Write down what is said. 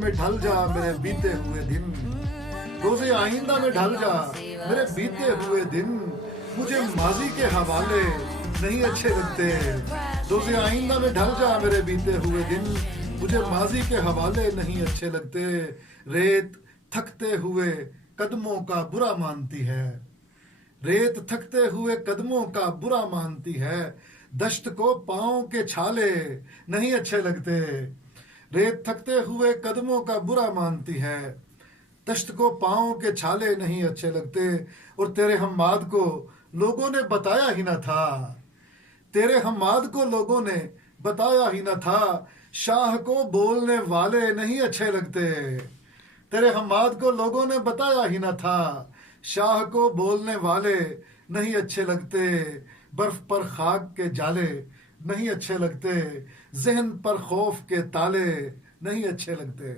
में ढल जा मेरे बीते हुए दिन, रोज़े आइंदा में ढल जा मेरे बीते हुए दिन, मुझे माजी के हवाले नहीं अच्छे लगते। रोज़े आइंदा में ढल जा मेरे बीते हुए दिन, मुझे माजी के हवाले नहीं अच्छे लगते। रेत थकते हुए कदमों का बुरा मानती है, रेत थकते हुए कदमों का बुरा मानती है, दश्त को पाँव के छाले नहीं अच्छे लगते। रेत थकते हुए कदमों का बुरा मानती है, दश्त को पाँव के छाले नहीं अच्छे लगते। और तेरे हम्माद को लोगों ने बताया ही न था, तेरे हम्माद को लोगों ने बताया ही न था, शाह को बोलने वाले नहीं अच्छे लगते। तेरे हम्माद को लोगों ने बताया ही न था, शाह को बोलने वाले नहीं अच्छे लगते। बर्फ पर खाक के जाले नहीं अच्छे लगते, ज़हन पर खौफ के ताले नहीं अच्छे लगते।